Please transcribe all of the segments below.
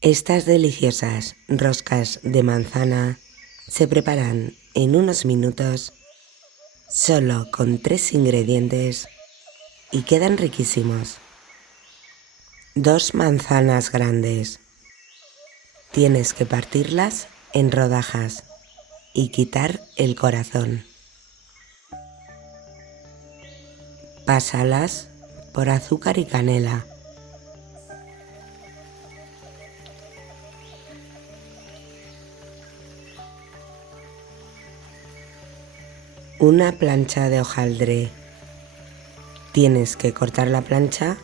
Estas deliciosas roscas de manzana se preparan en unos minutos solo con 3 ingredientes y quedan riquísimos. 2 manzanas grandes. Tienes que partirlas en rodajas y quitar el corazón. Pásalas por azúcar y canela. Una plancha de hojaldre. Tienes que cortar la plancha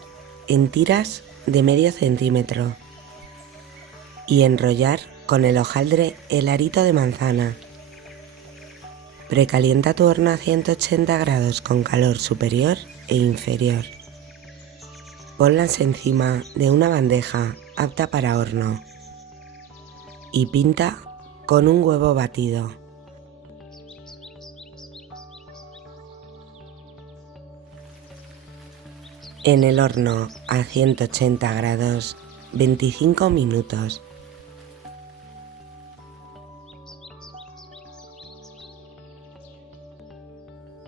en tiras de medio centímetro y enrollar con el hojaldre el arito de manzana. Precalienta tu horno a 180 grados con calor superior e inferior. Ponlas encima de una bandeja apta para horno y pinta con un huevo batido. En el horno a 180 grados 25 minutos.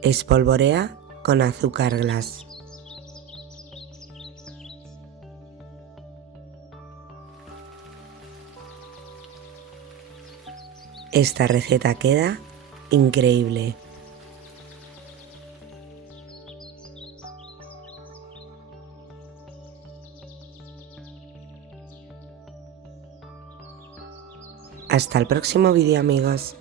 Espolvorea con azúcar glass. Esta receta queda increíble. Hasta el próximo vídeo, amigos.